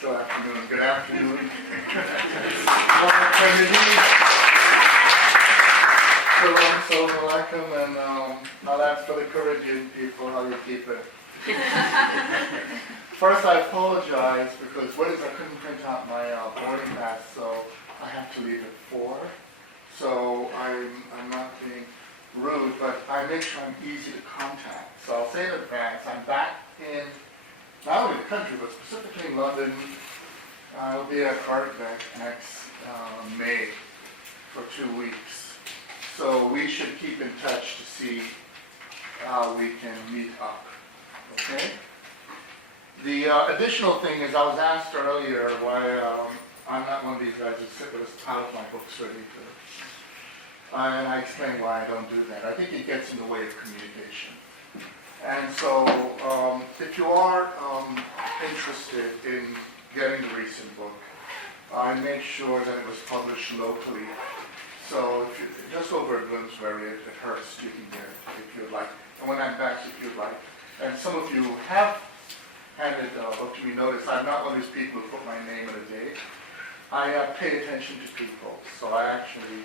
Still afternoon. Good afternoon. Morning, Trinity. Shalom, salam alaikum, and now that's for the Caribbean people, how you keep it. First, I apologize because I couldn't print out my boarding pass, so I have to leave at 4. So I'm not being rude, but I make sure I'm easy to contact. So I'll say in advance, I'm back in, not only the country, but specifically in London. I'll be at Artbeck next May for 2 weeks. So we should keep in touch to see how we can meet up, okay? The additional thing is I was asked earlier why I'm not one of these guys who sit with a pile of my books ready to, and I explained why I don't do that. I think it gets in the way of communication. And so if you are interested in getting the recent book, I made sure that it was published locally. So if you, just over at Bloomsbury at Hearst, you can get it if you'd like. And when I'm back, if you'd like. And some of you have handed a book to me. Notice I'm not one of these people who put my name in a date. I pay attention to people. So I actually,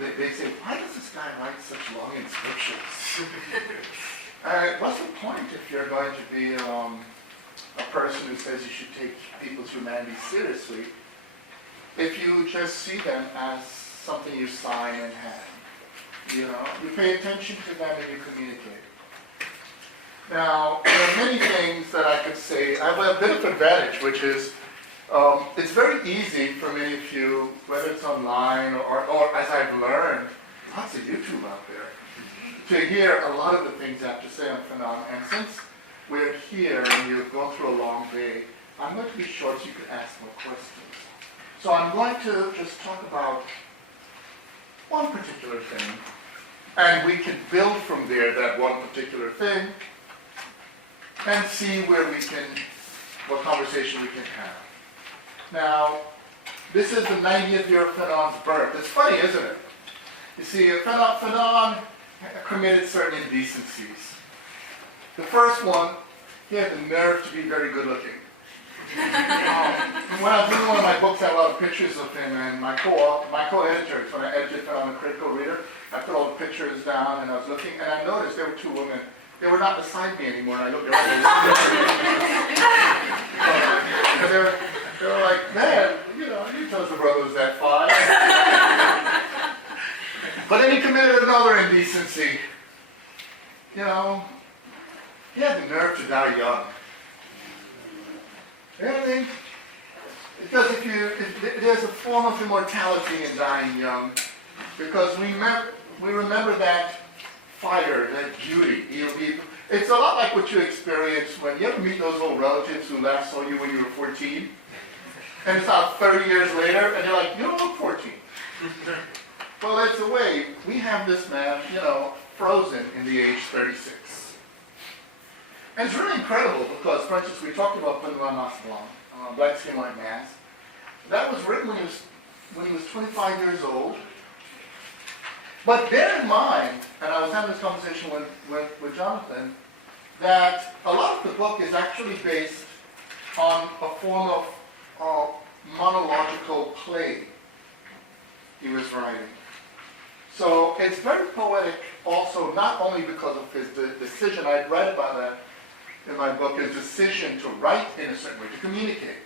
they say, why does this guy write such long inscriptions? What's the point if you're going to be a person who says you should take people's humanity seriously, if you just see them as something you sign and hand? You know, you pay attention to them and you communicate. Now, there are many things that I could say. I have a bit of advantage, which is it's very easy for many of you, whether it's online or as I've learned, lots of YouTube out there, to hear a lot of the things I have to say on Fanon. And since we're here and you've gone through a long day, I'm going to be short so you can ask more questions. So I'm going to just talk about one particular thing, and we can build from there that one particular thing and see where we can, what conversation we can have. Now, this is the 90th year of Fanon's birth. It's funny, isn't it? You see, Fanon committed certain indecencies. The first one, he had the nerve to be very good looking. When I was reading one of my books, I had a lot of pictures of him, and my co-editors, when I edited Fanon, a critical reader, I put all the pictures down, and I was looking, and I noticed there were 2 women. They were not beside me anymore, and I looked around. They were like, man, you know, you tell us the brother was that fine. But then he committed another indecency. You know, he had the nerve to die young. You know what I mean? Because there's a form of immortality in dying young, because we remember that fire, that beauty. It's a lot like what you experience when you ever meet those old relatives who last saw you when you were 14, and it's about 30 years later, and you're like, you don't look 14. Well, that's the way. We have this man, you know, frozen in the age 36. And it's really incredible because, for instance, we talked about Benoit Blanc, Black Skin, White Mask. That was written when he was 25 years old. But bear in mind, and I was having this conversation with Jonathan, that a lot of the book is actually based on a form of monological play he was writing. So it's very poetic also, not only because of his decision, I read about that in my book, his decision to write in a certain way, to communicate.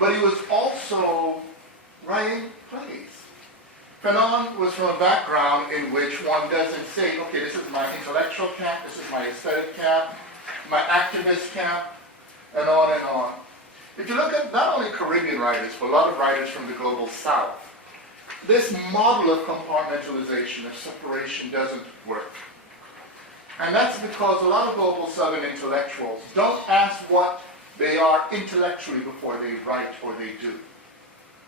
But he was also writing plays. Fanon was from a background in which one doesn't say, okay, this is my intellectual camp, this is my aesthetic camp, my activist camp, and on and on. If you look at not only Caribbean writers, but a lot of writers from the global south, this model of compartmentalization, of separation, doesn't work. And that's because a lot of global southern intellectuals don't ask what they are intellectually before they write or they do.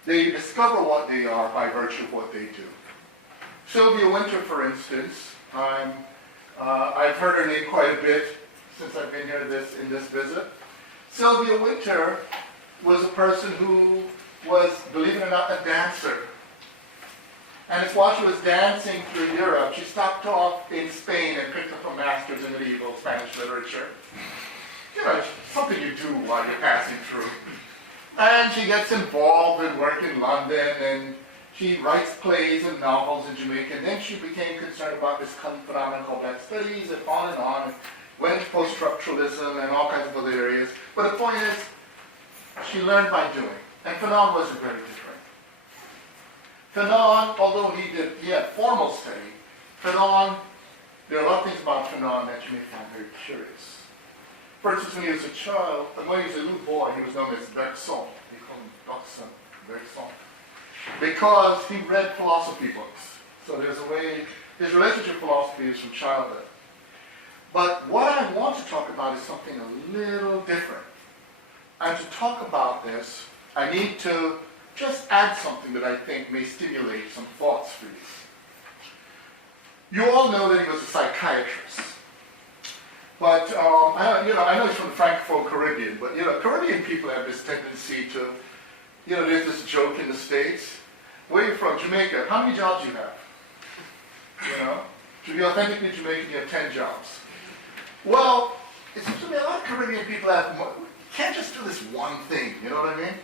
They discover what they are by virtue of what they do. Sylvia Wynter, for instance, I've heard her name quite a bit since I've been here in this visit. Sylvia Wynter was a person who was, believe it or not, a dancer. And it's while she was dancing through Europe, she stopped off in Spain and picked up a master's in medieval Spanish literature. something you do while you're passing through. And she gets involved in work in London, and she writes plays and novels in Jamaica, and then she became concerned about this phenomenon called black studies, and on, and went into post-structuralism and all kinds of other areas. But the point is, she learned by doing, and Fanon wasn't very different. Fanon, although he had formal study, Fanon, there are a lot of things about Fanon that you may find very curious. For instance, when he was a child, when he was a little boy, he was known as Bergson. They called him Dachshund, Bergson. Because he read philosophy books. So there's a way, his relationship with philosophy is from childhood. But what I want to talk about is something a little different. And to talk about this, I need to just add something that I think may stimulate some thoughts for you. You all know that he was a psychiatrist. But, I know he's from the Francophone Caribbean, but, Caribbean people have this tendency to, there's this joke in the States. Where are you from? Jamaica. How many jobs do you have? To be authentically Jamaican, you have 10 jobs. Well, it seems to me a lot of Caribbean people have more. You can't just do this one thing, you know what I mean?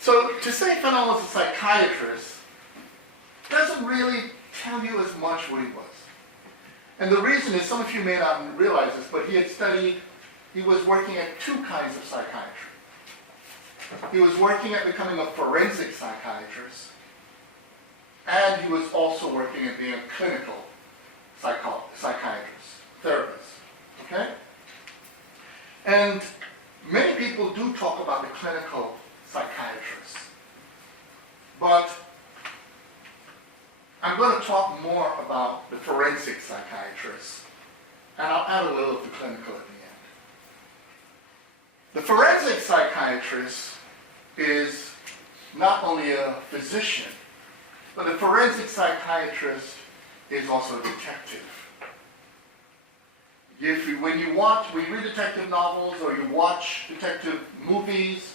So to say Fanon was a psychiatrist doesn't really tell you as much what he was. And the reason is, some of you may not realize this, but he was working at two kinds of psychiatry. He was working at becoming a forensic psychiatrist, and he was also working at being a clinical psychiatrist, therapist. Okay? And many people do talk about the clinical psychiatrist, but I'm going to talk more about the forensic psychiatrist, and I'll add a little of the clinical at the end. The forensic psychiatrist is not only a physician, but the forensic psychiatrist is also a detective. When you read detective novels or you watch detective movies,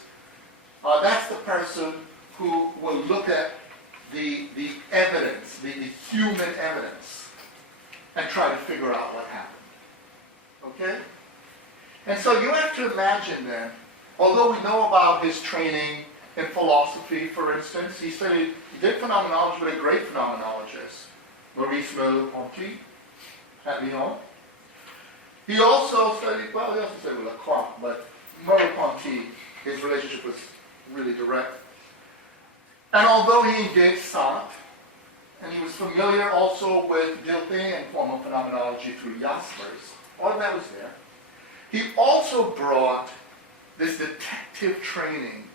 that's the person who will look at the evidence, the human evidence, and try to figure out what happened. Okay? And so you have to imagine then, although we know about his training in philosophy, for instance, he did phenomenology with a great phenomenologist, Maurice Merleau-Ponty at Lyon. He also studied with Lacroix, but Merleau-Ponty, his relationship was really direct. And although he engaged Sartre, and he was familiar also with Dilthey and formal phenomenology through Jaspers, all that was there, he also brought this detective training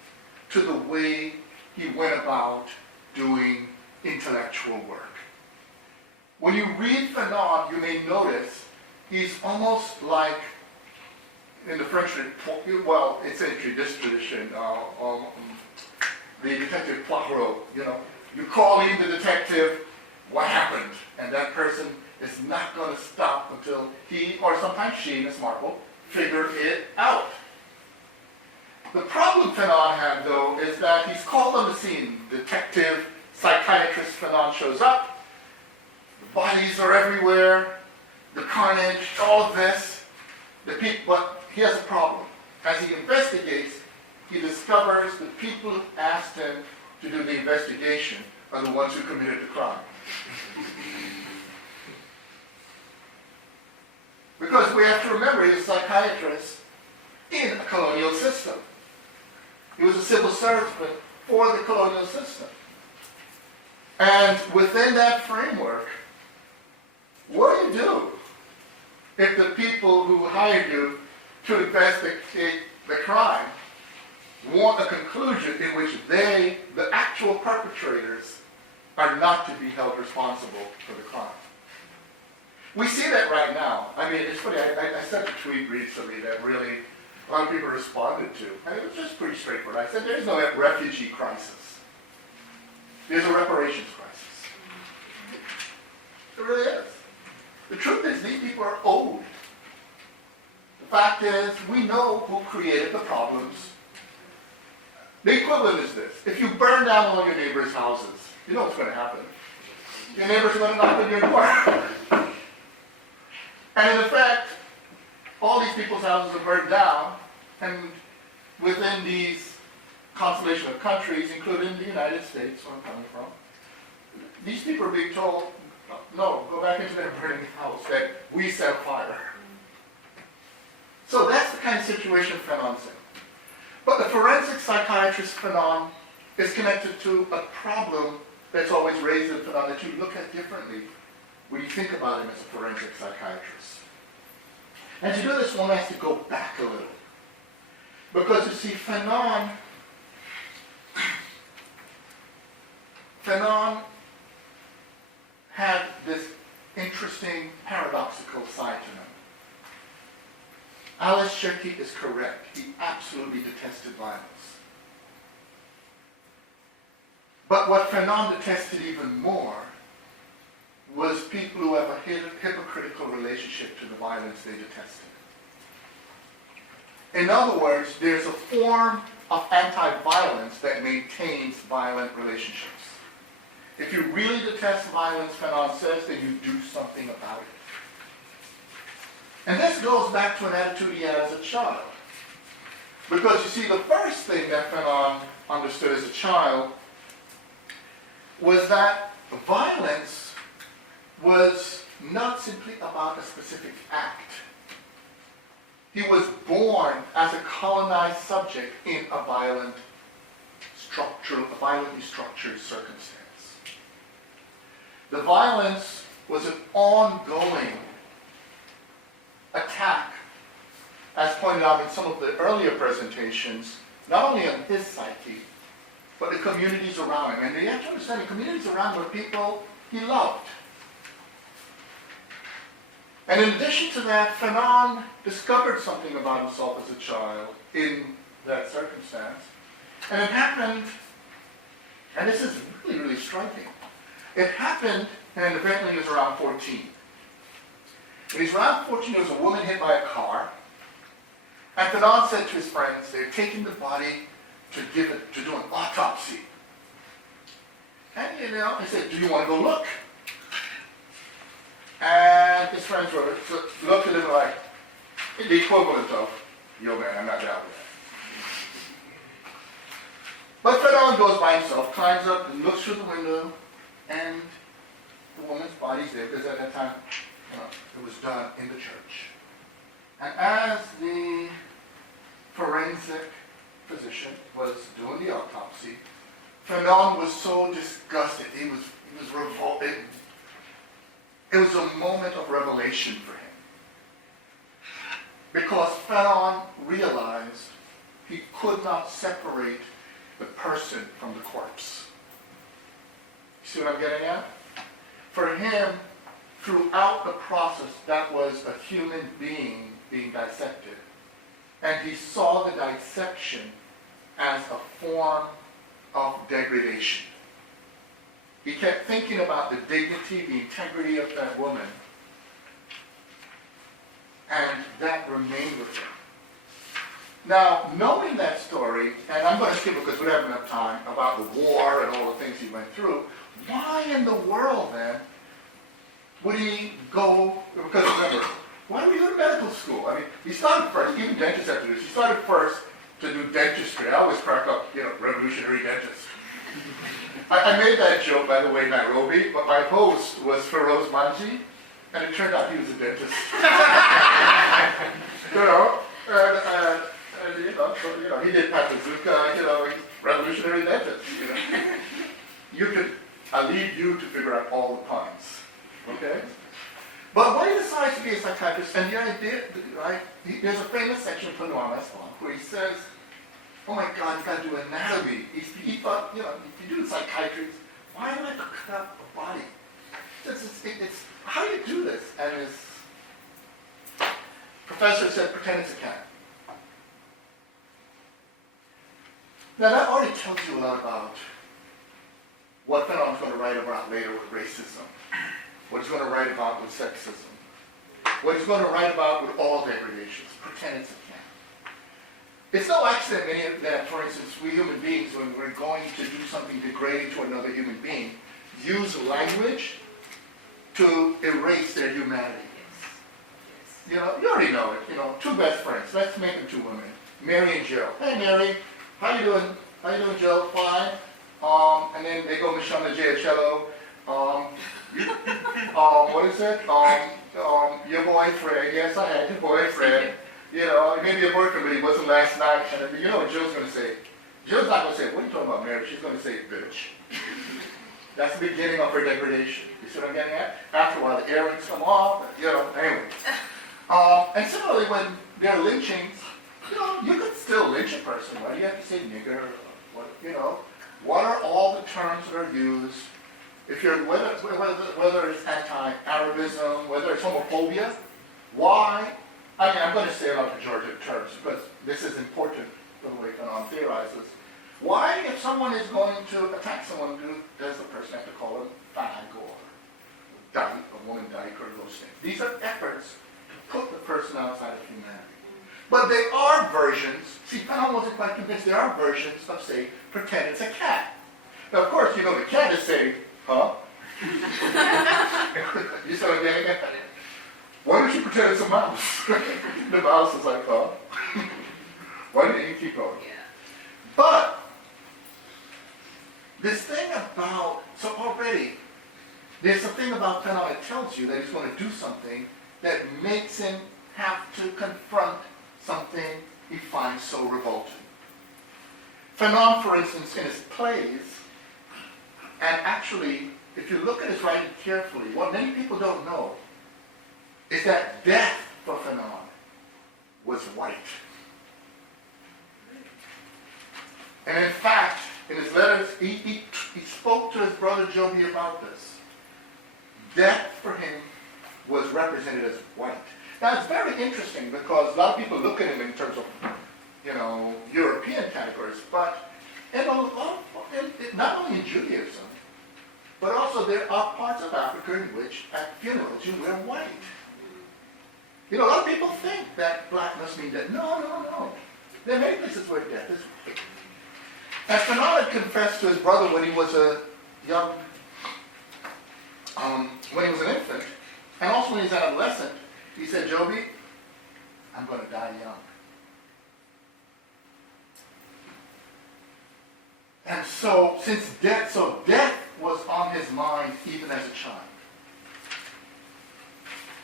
to the way he went about doing intellectual work. When you read Fanon, you may notice he's almost like, in the French, it's in this tradition, the detective Poirot, you call in the detective, what happened? And that person is not going to stop until he, or sometimes she, Miss Marple, figure it out. The problem Fanon had, though, is that he's called on the scene. Detective, psychiatrist Fanon shows up. The bodies are everywhere. The carnage, all of this. But he has a problem. As he investigates, he discovers the people who asked him to do the investigation are the ones who committed the crime. Because we have to remember, he was a psychiatrist in a colonial system. He was a civil servant for the colonial system. And within that framework, what do you do if the people who hired you to investigate the crime want a conclusion in which they, the actual perpetrators, are not to be held responsible for the crime? We see that right now. I mean, it's funny, I sent a tweet recently that really a lot of people responded to, and it was just pretty straightforward. I said, there's no refugee crisis. There's a reparations crisis. It really is. The truth is, these people are owed. The fact is, we know who created the problems. The equivalent is this. If you burn down all your neighbors' houses, you know what's going to happen. Your neighbors are going to knock on your door. And in effect, all these people's houses are burned down, and within these constellation of countries, including the United States, where I'm coming from, these people are being told, no, go back into that burning house that we set fire. So that's the kind of situation Fanon's in. But the forensic psychiatrist Fanon is connected to a problem that's always raised in Fanon that you look at differently when you think about him as a forensic psychiatrist. And to do this, one has to go back a little. Because you see, Fanon had this interesting paradoxical side to him. Alice Cherky is correct. He absolutely detested violence. But what Fanon detested even more was people who have a hypocritical relationship to the violence they detested. In other words, there's a form of anti-violence that maintains violent relationships. If you really detest violence, Fanon says, then you do something about it. And this goes back to an attitude he had as a child. Because you see, the first thing that Fanon understood as a child was that violence was not simply about a specific act. He was born as a colonized subject in a violently structured circumstance. The violence was an ongoing attack, as pointed out in some of the earlier presentations, not only on his psyche, but the communities around him. And you have to understand, the communities around him were people he loved. And in addition to that, Fanon discovered something about himself as a child in that circumstance. And it happened, and this is really, really striking. It happened in an event when he was around 14. When he was around 14, there was a woman hit by a car. And Fanon said to his friends, they're taking the body to do an autopsy. And he said, do you want to go look? And his friends looked at him like, the equivalent of, yo man, I'm not down with that. But Fanon goes by himself, climbs up and looks through the window, and the woman's body's there, because at that time, it was done in the church. And as the forensic physician was doing the autopsy, Fanon was so disgusted, he was revolted. It was a moment of revelation for him. Because Fanon realized he could not separate the person from the corpse. You see what I'm getting at? For him, throughout the process, that was a human being being dissected. And he saw the dissection as a form of degradation. He kept thinking about the dignity, the integrity of that woman, and that remained with him. Now, knowing that story, and I'm going to skip it because we don't have enough time, about the war and all the things he went through, why in the world then would he go, because remember, why would he go to medical school? I mean, he started first, even dentists have to do this, he started first to do dentistry. I always crack up, revolutionary dentist. I made that joke, by the way, in Nairobi, but my host was Feroz Manji, and it turned out he was a dentist. He did Patazuka, he's revolutionary dentist, I'll leave you to figure out all the puns, okay? But when he decides to be a psychiatrist, and the idea, right, there's a famous section in Fanon where he says, oh my God, you've got to do anatomy. He thought, if you do psychiatry, why do I have to cut up a body? It's how do you do this? And his professor said, pretend it's a cat. Now that already tells you a lot about what Fanon's going to write about later with racism, what he's going to write about with sexism, what he's going to write about with all degradations. Pretend it's a cat. It's no accident that, for instance, we human beings, when we're going to do something degrading to another human being, use language to erase their humanity. you already know it, two best friends. Let's make them two women, Mary and Jill. Hey, Mary, how you doing? How you doing, Jill? Fine. And then they go Michelle and Cello. What is it? Your boyfriend. Yes, I had your boyfriend. Maybe your boyfriend, but he wasn't last night. And then, you know what Jill's going to say? Jill's not going to say, what are you talking about, Mary? She's going to say, bitch. That's the beginning of her degradation. You see what I'm getting at? After a while, the earrings come off, anyway. And similarly, when there are lynchings, you could still lynch a person. Why do you have to say nigger? What are all the terms that are used? If you're, whether it's anti-Arabism, whether it's homophobia, why? I'm going to say a lot of pejorative terms because this is important for the way Fanon theorizes. Why, if someone is going to attack someone, does the person have to call them fag or dyke, a woman dyke, or those things? These are efforts to put the person outside of humanity. But they are versions, see, Fanon wasn't quite convinced, there are versions of, say, pretend it's a cat. Now, of course, the cat is saying, huh? You see what I'm getting at? Why don't you pretend it's a mouse? The mouse is like, huh? Why didn't you keep going? Yeah. But, this thing about, so already, there's a thing about Fanon that tells you that he's going to do something that makes him have to confront something he finds so revolting. Fanon, for instance, in his plays, and actually, if you look at his writing carefully, what many people don't know is that death for Fanon was white. And in fact, in his letters, he spoke to his brother Joby about this. Death for him was represented as white. Now, it's very interesting because a lot of people look at him in terms of, European categories, but not only in Judaism, but also there are parts of Africa in which at funerals you wear white. A lot of people think that black must mean death. No. There are many places where death is white. And Fanon had confessed to his brother when he was a young, when he was an infant, and also when he was an adolescent, he said, Joby, I'm going to die young. And so, death was on his mind even as a child.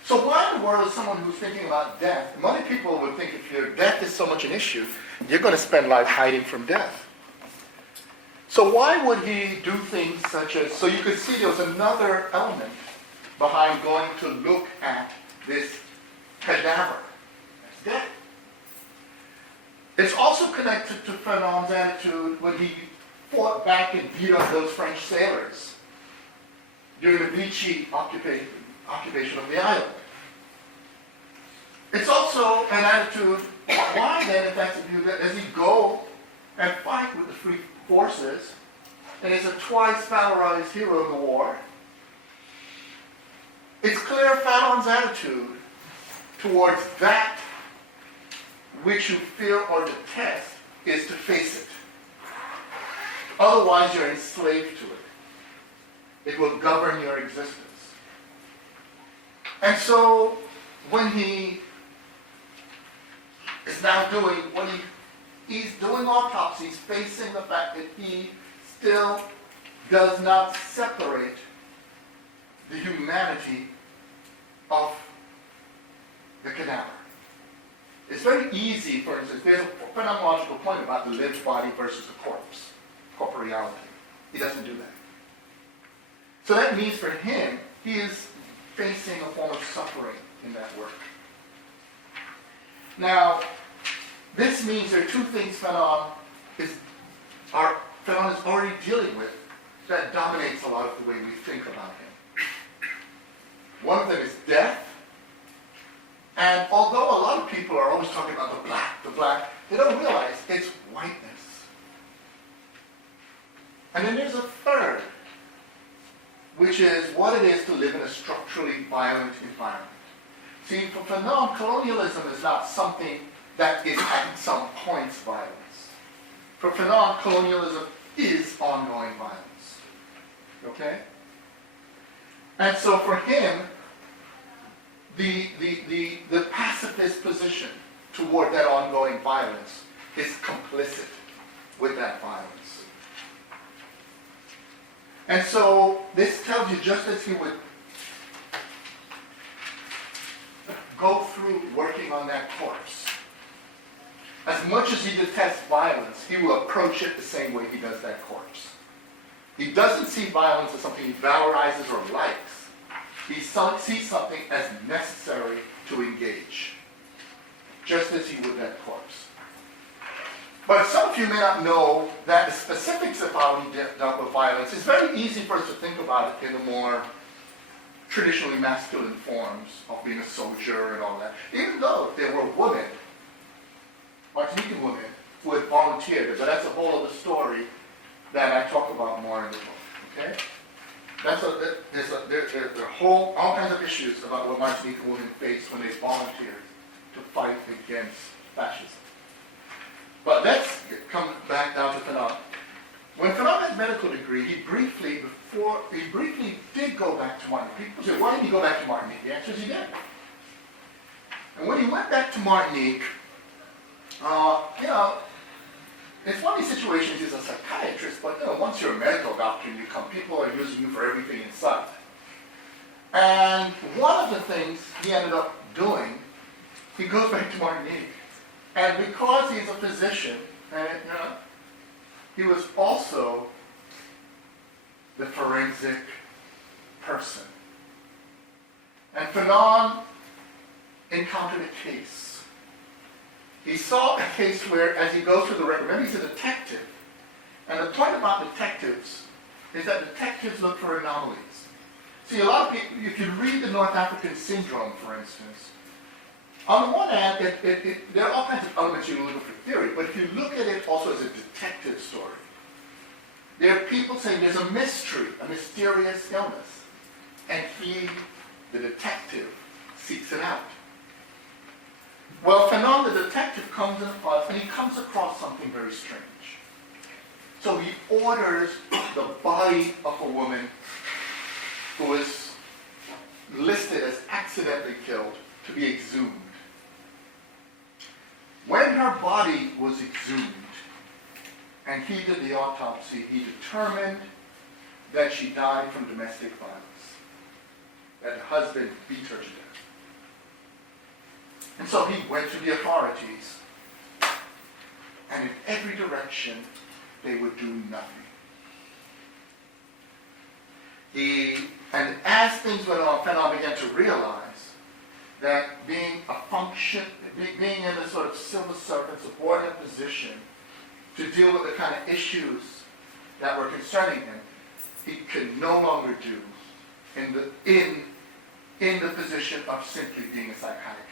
So why in the world is someone who's thinking about death? Many people would think if your death is so much an issue, you're going to spend life hiding from death. So why would he do things such as, so you could see there was another element behind going to look at this cadaver. That's death. It's also connected to Fanon's attitude when he fought back and beat up those French sailors during the Vichy occupation of the island. It's also an attitude, why then, if that's the view, that does he go and fight with the free forces, and is a twice valorized hero in the war? It's clear Fanon's attitude towards that which you fear or detest is to face it. Otherwise, you're enslaved to it. It will govern your existence. And so, when he is now doing what he's doing autopsies, facing the fact that he still does not separate the humanity of the cadaver. It's very easy, for instance, there's a phenomenological point about the lived body versus the corpse, corporeality. He doesn't do that. So that means for him, he is facing a form of suffering in that work. Now, this means there are two things Fanon is already dealing with that dominates a lot of the way we think about him. One of them is death. And although a lot of people are always talking about the black, they don't realize it's whiteness. And then there's a third, which is what it is to live in a structurally violent environment. See, for Fanon, colonialism is not something that is at some points violence. For Fanon, colonialism is ongoing violence. Okay? And so for him, the pacifist position toward that ongoing violence is complicit with that violence. And so this tells you, just as he would go through working on that corpse, as much as he detests violence, he will approach it the same way he does that corpse. He doesn't see violence as something he valorizes or likes. He sees something as necessary to engage, just as he would that corpse. But some of you may not know that the specifics of how he dealt with violence. It's very easy for us to think about it in the more traditionally masculine forms of being a soldier and all that. Even though there were women, Martinican women, who had volunteered, but that's a whole other story that I talk about more in the book. Okay? There are all kinds of issues about what Martinican women faced when they volunteered to fight against fascism. But let's come back down to Fanon. When Fanon had a medical degree, he briefly did go back to Martinique. People say, why did he go back to Martinique? The answer is he did. And when he went back to Martinique, it's one of these situations, he's a psychiatrist, but once you're a medical doctor and you come, people are using you for everything in sight. And one of the things he ended up doing, he goes back to Martinique. And because he's a physician, he was also the forensic person. And Fanon encountered a case. He saw a case where, as he goes through the record, remember he's a detective. And the point about detectives is that detectives look for anomalies. See, a lot of people, if you read the North African Syndrome, for instance, on the one hand, there are all kinds of elements you look for theory, but if you look at it also as a detective story, there are people saying there's a mystery, a mysterious illness, and he, the detective, seeks it out. Well, Fanon, the detective, comes across, and he comes across something very strange. So he orders the body of a woman who is listed as accidentally killed to be exhumed. When her body was exhumed, and he did the autopsy, he determined that she died from domestic violence, that her husband beat her to death. And so he went to the authorities, and in every direction, they would do nothing. And as things went on, Fanon began to realize that being in a sort of civil servant, subordinate position, to deal with the kind of issues that were concerning him, he could no longer do in the position of simply being a psychiatrist.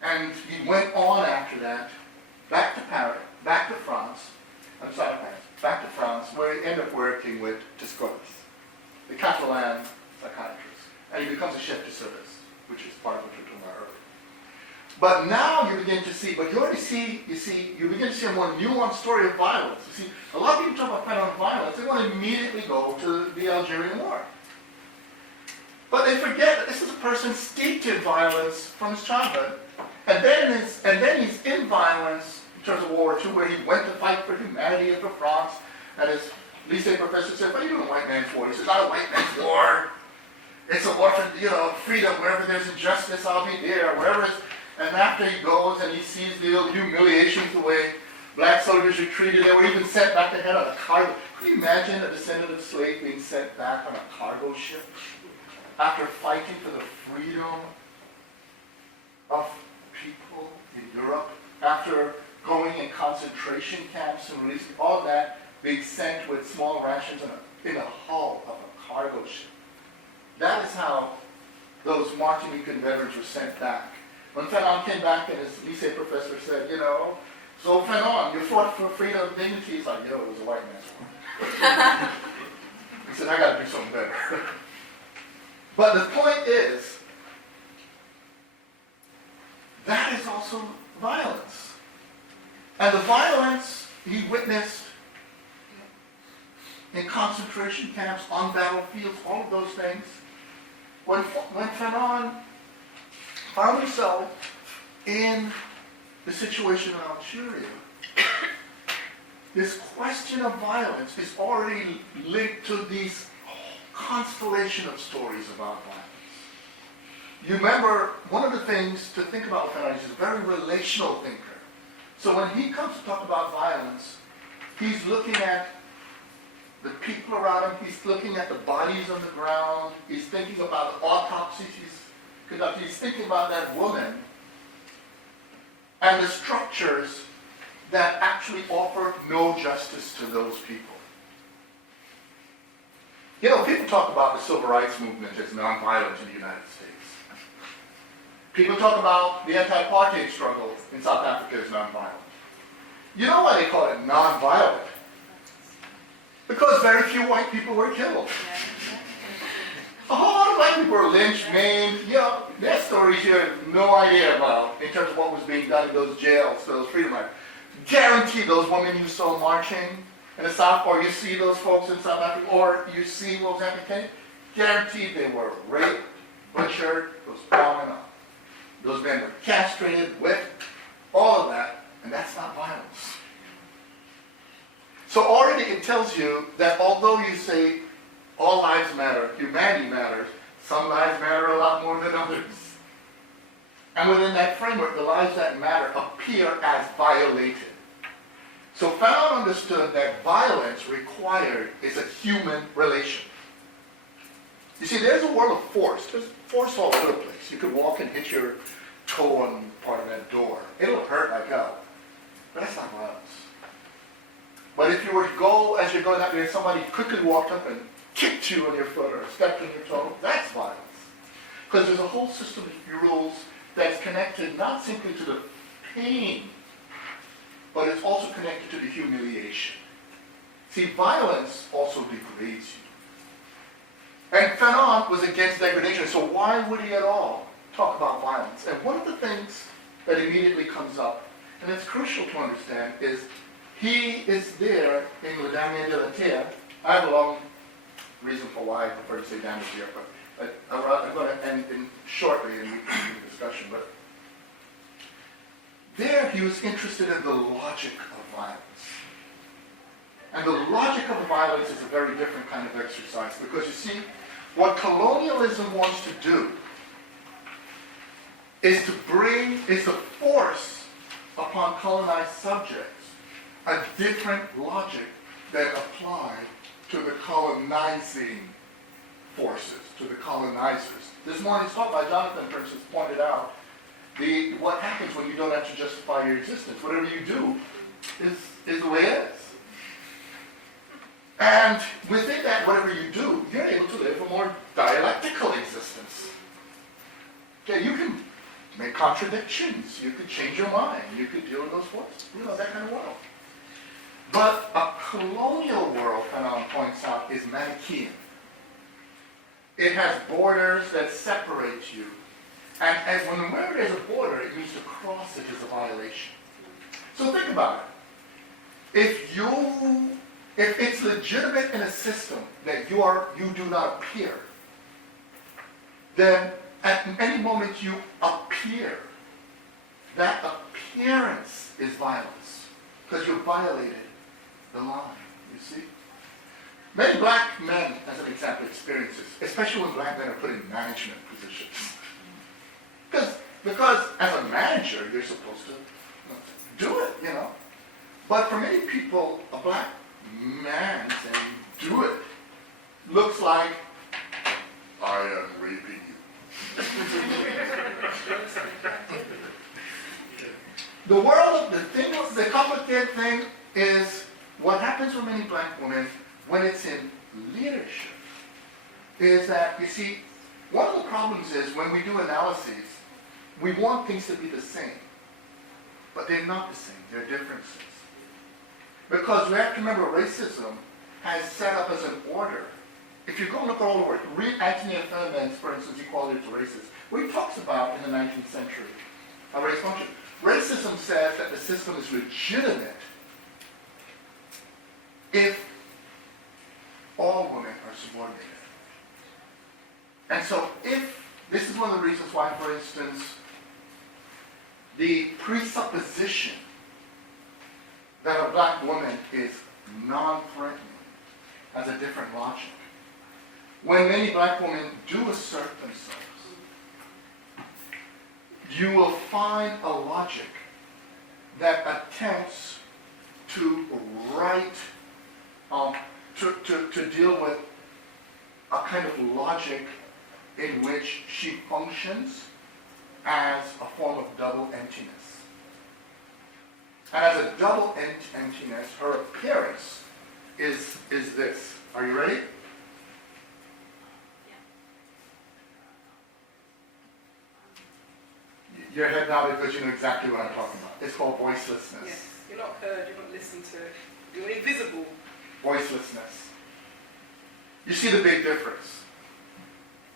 And he went on after that, back to France, where he ended up working with Descotes, the Catalan psychiatrist. And he becomes a chef de service, which is part of what you're talking about earlier. But now you begin to see a more nuanced story of violence. You see, a lot of people talk about Fanon violence, they want to immediately go to the Algerian War. But they forget that this is a person steeped in violence from his childhood. And then he's in violence in terms of World War II, where he went to fight for humanity and for France. And his lycée professor said, "What are you doing, white man's war?" He says, "Not a white man's war. It's a war for, freedom. Wherever there's injustice, I'll be there. Wherever it's..." And after he goes and he sees the humiliations, the way black soldiers were treated, they were even sent back to head on a cargo. Can you imagine a descendant of slaves being sent back on a cargo ship after fighting for the freedom of people in Europe, after going in concentration camps and releasing all that, being sent with small rations in a hull of a cargo ship? That is how those Martinican veterans were sent back. When Fanon came back and his lycée professor said, "So Fanon, you fought for freedom and dignity." He's like, "It was a white man's war." He said, "I got to do something better." But the point is, that is also violence. And the violence he witnessed in concentration camps, on battlefields, all of those things, when Fanon found himself in the situation in Algeria, this question of violence is already linked to these constellation of stories about violence. You remember, one of the things to think about with Fanon, he's a very relational thinker. So when he comes to talk about violence, he's looking at the people around him, he's looking at the bodies on the ground, he's thinking about the autopsies he's conducting, he's thinking about that woman and the structures that actually offer no justice to those people. You know, people talk about the civil rights movement as nonviolent in the United States. People talk about the anti-apartheid struggle in South Africa as nonviolent. You know why they call it nonviolent? Because very few white people were killed. A whole lot of black people were lynched, maimed. You know, their stories you have no idea about in terms of what was being done in those jails, those freedom riders. Guarantee those women you saw marching in the South, or you see those folks in South Africa, or you see what was happening in Kenya, guaranteed they were raped, butchered, was on and on. Those men were castrated, whipped, all of that, and that's not violence. So already it tells you that although you say all lives matter, humanity matters, some lives matter a lot more than others. And within that framework, the lives that matter appear as violated. So Fanon understood that violence required is a human relation. You see, there's a world of force. There's force all over the place. You could walk and hit your toe on part of that door. It'll hurt like hell. But that's not violence. But if you were to go, as you're going out there, somebody quickly walked up and kicked you on your foot or stepped on your toe, that's violence. Because there's a whole system of rules that's connected not simply to the pain, but it's also connected to the humiliation. See, violence also degrades you. And Fanon was against degradation, so why would he at all talk about violence? And one of the things that immediately comes up, and it's crucial to understand, is he is there in Le Damien de la Terre. I have a long reason for why I prefer to say Damien de la Terre, but I'm going to end shortly in the discussion. But there he was interested in the logic of violence. And the logic of violence is a very different kind of exercise, because you see, what colonialism wants to do is to force upon colonized subjects a different logic than applied to the colonizing forces, to the colonizers. This morning's talk by Jonathan, for instance, pointed out what happens when you don't have to justify your existence. Whatever you do is the way it is. And within that, whatever you do, you're able to live a more dialectical existence. Okay, you can make contradictions. You could change your mind. You could deal with those forces. You know, that kind of world. But a colonial world, Fanon points out, is Manichaean. It has borders that separate you. And whenever there's a border, it means to cross it is a violation. So think about it. If it's legitimate in a system that you do not appear, then at any moment you appear, that appearance is violence, because you violated the line, you see? Many black men, as an example, experience this, especially when black men are put in management positions. Because as a manager, you're supposed to do it, you know. But for many people, a black man saying, do it, looks like, I am raping you. The complicated thing is what happens with many black women when it's in leadership is that, you see, one of the problems is when we do analyses, we want things to be the same. But they're not the same, they're differences. Because we have to remember racism has set up as an order. If you go look at all the work, read Anthony Fanon, for instance, Equality to Races, what he talks about in the 19th century, how race functions. Racism says that the system is legitimate if all women are subordinated. And so if, this is one of the reasons why, for instance, the presupposition that a black woman is non-threatening has a different logic. When many black women do assert themselves, you will find a logic that attempts to to deal with a kind of logic in which she functions as a form of double emptiness. And as a double emptiness, her appearance is this. Are you ready? Your head nodded because you know exactly what I'm talking about. It's called voicelessness. Yes, you're not heard, you're not listened to, you're invisible. Voicelessness. You see the big difference.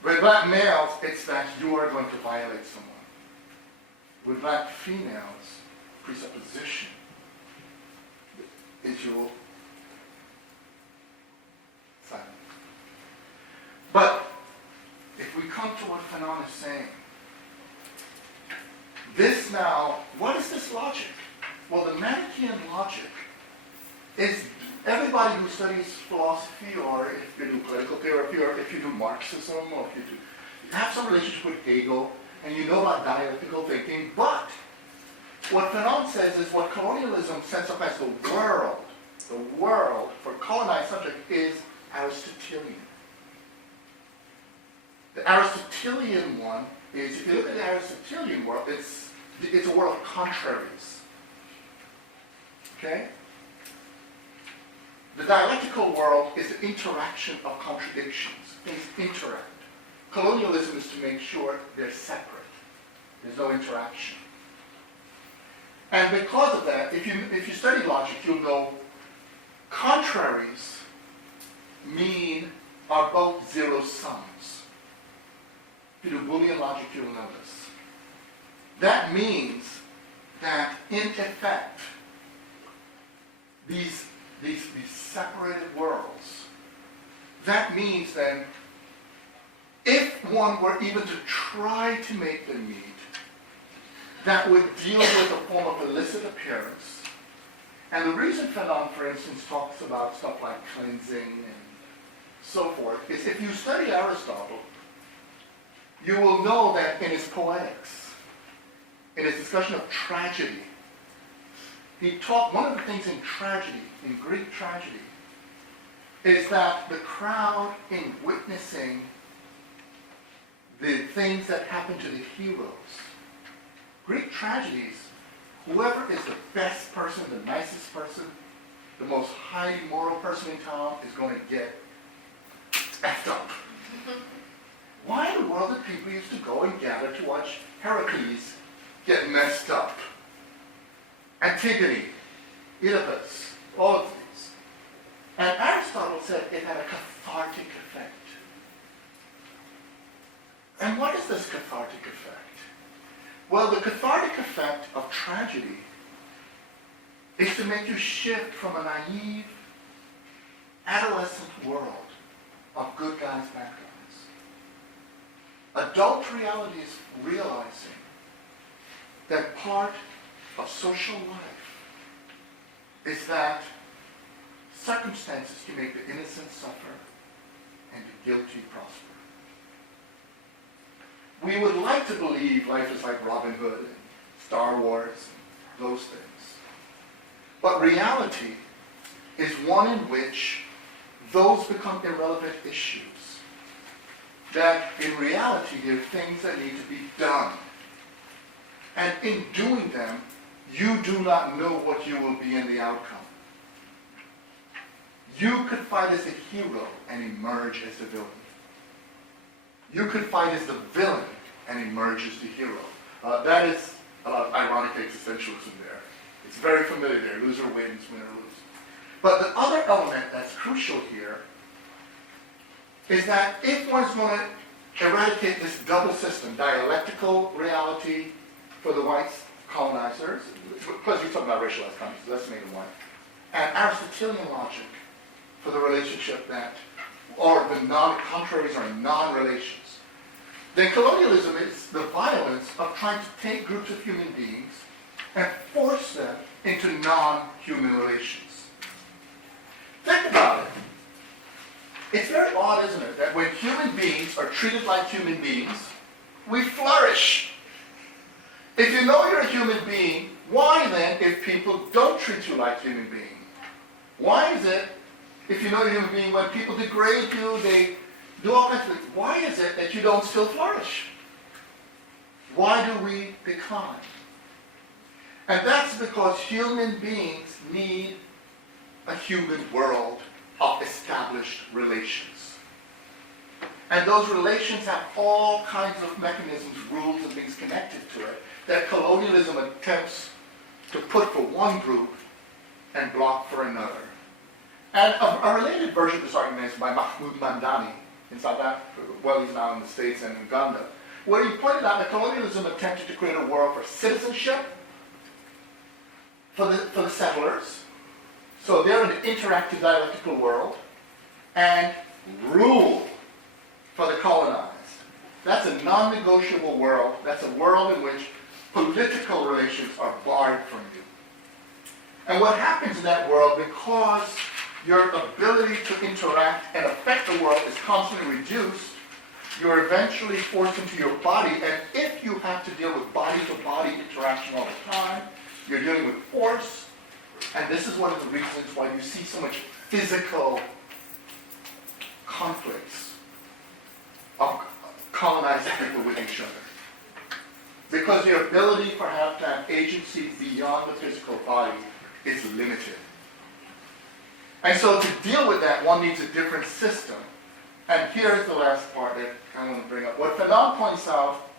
With black males, it's that you are going to violate someone. With black females, presupposition is you will silence. But if we come to what Fanon is saying, this now, what is this logic? Well, the Manichaean logic is everybody who studies philosophy, or if you do political theory, or if you do Marxism, or if you have some relationship with Hegel, and you know about dialectical thinking, but what Fanon says is what colonialism sets up as the world for colonized subject is Aristotelian. The Aristotelian one is, if you look at the Aristotelian world, it's a world of contraries. Okay? The dialectical world is the interaction of contradictions. Things interact. Colonialism is to make sure they're separate. There's no interaction. And because of that, if you study logic, you'll know contraries are both zero sums. If you do Boolean logic, you'll know this. That means that, in effect, these separated worlds, that means then, if one were even to try to make them meet, that would deal with a form of illicit appearance. And the reason Fanon, for instance, talks about stuff like cleansing and so forth, is if you study Aristotle, you will know that in his poetics, in his discussion of tragedy, one of the things in tragedy, in Greek tragedy, is that the crowd, in witnessing the things that happen to the heroes, Greek tragedies, whoever is the best person, the nicest person, the most highly moral person in town is going to get effed up. Why in the world did people used to go and gather to watch Heracles get messed up? Antigone, Oedipus, all of these. And Aristotle said it had a cathartic effect. And what is this cathartic effect? Well, the cathartic effect of tragedy is to make you shift from a naive, adolescent world of good guys, bad guys. Adult reality is realizing that part of social life is that circumstances can make the innocent suffer and the guilty prosper. We would like to believe life is like Robin Hood and Star Wars and those things. But reality is one in which those become irrelevant issues. That in reality, there are things that need to be done. And in doing them, you do not know what you will be in the outcome. You could fight as the hero and emerge as the villain. You could fight as the villain and emerge as the hero. That is ironic existentialism there. It's very familiar there. Loser wins, winner loses. But the other element that's crucial here is that if one's going to eradicate this double system, dialectical reality for the white colonizers, because you're talking about racialized countries, that's made of white, and Aristotelian logic for the relationship that, or the contraries are non-relations. then colonialism is the violence of trying to take groups of human beings and force them into non-human relations. Think about it. It's very odd, isn't it, that when human beings are treated like human beings, we flourish. If you know you're a human being, why then, if people don't treat you like human beings? Why is it, if you know you're a human being, when people degrade you, they do all kinds of things, why is it that you don't still flourish? Why do we decline? And that's because human beings need a human world of established relations. And those relations have all kinds of mechanisms, rules, and things connected to it that colonialism attempts to put for one group and block for another. And a related version of this argument is by Mahmoud Mamdani in South Africa, well, he's now in the States and Uganda, where he pointed out that colonialism attempted to create a world for citizenship for the settlers. So they're in an interactive dialectical world, and rule for the colonized. That's a non-negotiable world. That's a world in which political relations are barred from you. And what happens in that world, because your ability to interact and affect the world is constantly reduced, you're eventually forced into your body, and if you have to deal with body-to-body interaction all the time, you're dealing with force, and this is one of the reasons why you see so much physical conflicts of colonized people with each other. Because your ability perhaps to have agency beyond the physical body is limited. And so to deal with that, one needs a different system. And here's the last part that I want to bring up. What Fanon points out,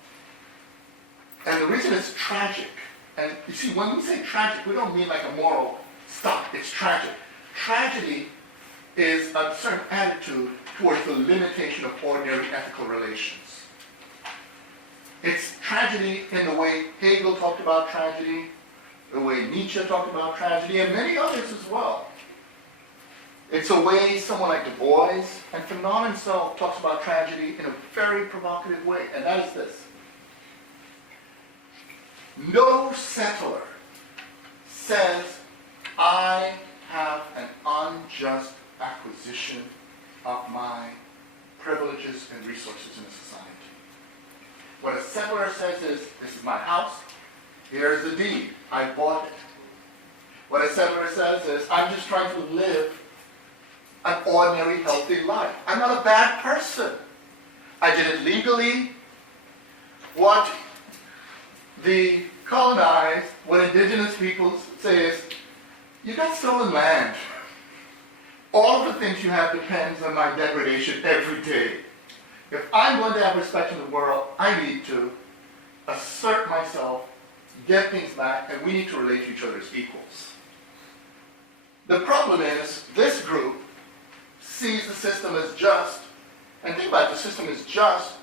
and the reason it's tragic, and you see, when we say tragic, we don't mean like a moral stop. It's tragic. Tragedy is a certain attitude towards the limitation of ordinary ethical relations. It's tragedy in the way Hegel talked about tragedy, the way Nietzsche talked about tragedy, and many others as well. It's a way someone like Du Bois and Fanon himself talks about tragedy in a very provocative way, and that is this. No settler says, I have an unjust acquisition of my privileges and resources in a society. What a settler says is, this is my house, here's the deed, I bought it. What a settler says is, I'm just trying to live an ordinary, healthy life. I'm not a bad person. I did it legally. What the colonized, what indigenous peoples say is, you got stolen land. All of the things you have depends on my degradation every day. If I'm going to have respect in the world, I need to assert myself, get things back, and we need to relate to each other as equals. The problem is, this group sees the system as just, and think about it, the system is just,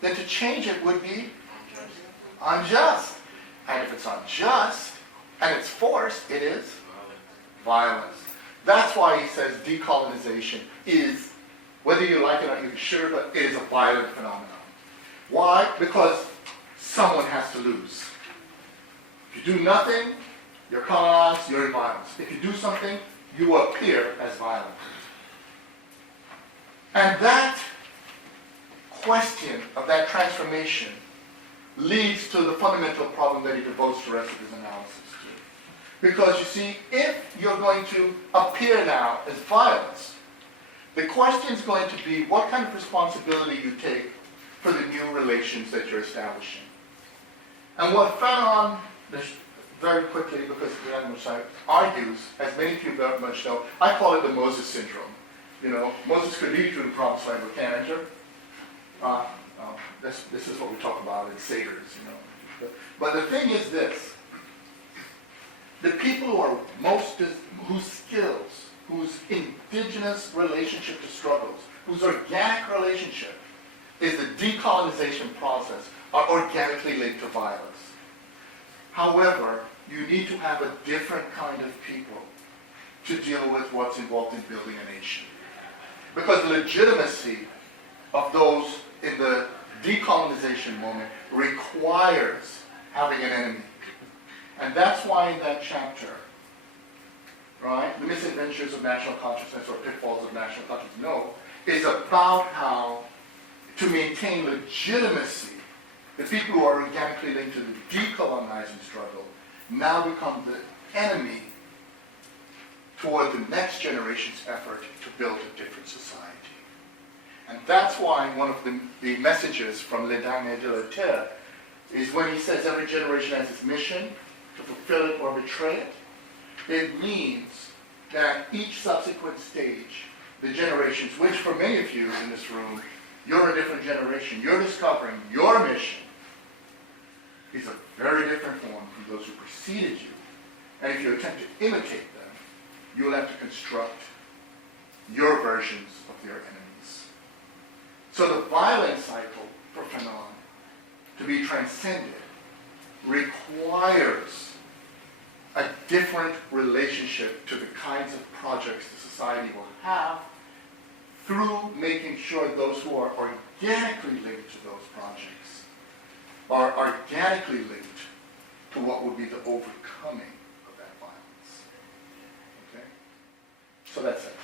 then to change it would be unjust. And if it's unjust, and it's forced, it is violence. That's why he says decolonization is, whether you like it or not, you're sure, but it is a violent phenomenon. Why? Because someone has to lose. If you do nothing, you're colonized, you're in violence. If you do something, you appear as violent. And that question of that transformation leads to the fundamental problem that he devotes the rest of his analysis to. Because you see, if you're going to appear now as violence, the question is going to be what kind of responsibility you take for the new relations that you're establishing. And what Fanon, very quickly, because we have much time, argues, as many people very much know, I call it the Moses syndrome. You know, Moses could lead you to the promised land, but can't enter. This is what we talk about in Seder's, you know. But the thing is this. The people who are whose skills, whose indigenous relationship to struggles, whose organic relationship is the decolonization process, are organically linked to violence. However, you need to have a different kind of people to deal with what's involved in building a nation. Because the legitimacy of those in the decolonization movement requires having an enemy. And that's why in that chapter, right, the misadventures of national consciousness or pitfalls of national consciousness, no, is about how to maintain legitimacy, the people who are organically linked to the decolonizing struggle now become the enemy toward the next generation's effort to build a different society. And that's why one of the messages from Le Dernier de la Terre is when he says every generation has its mission to fulfill it or betray it, it means that each subsequent stage, the generations, which for many of you in this room, you're a different generation, you're discovering your mission is a very different form from those who preceded you. And if you attempt to imitate them, you'll have to construct your versions of your enemies. So the violent cycle for Fanon to be transcended requires a different relationship to the kinds of projects the society will have through making sure those who are organically linked to those projects are organically linked to what would be the overcoming of that violence. Okay? So that's it.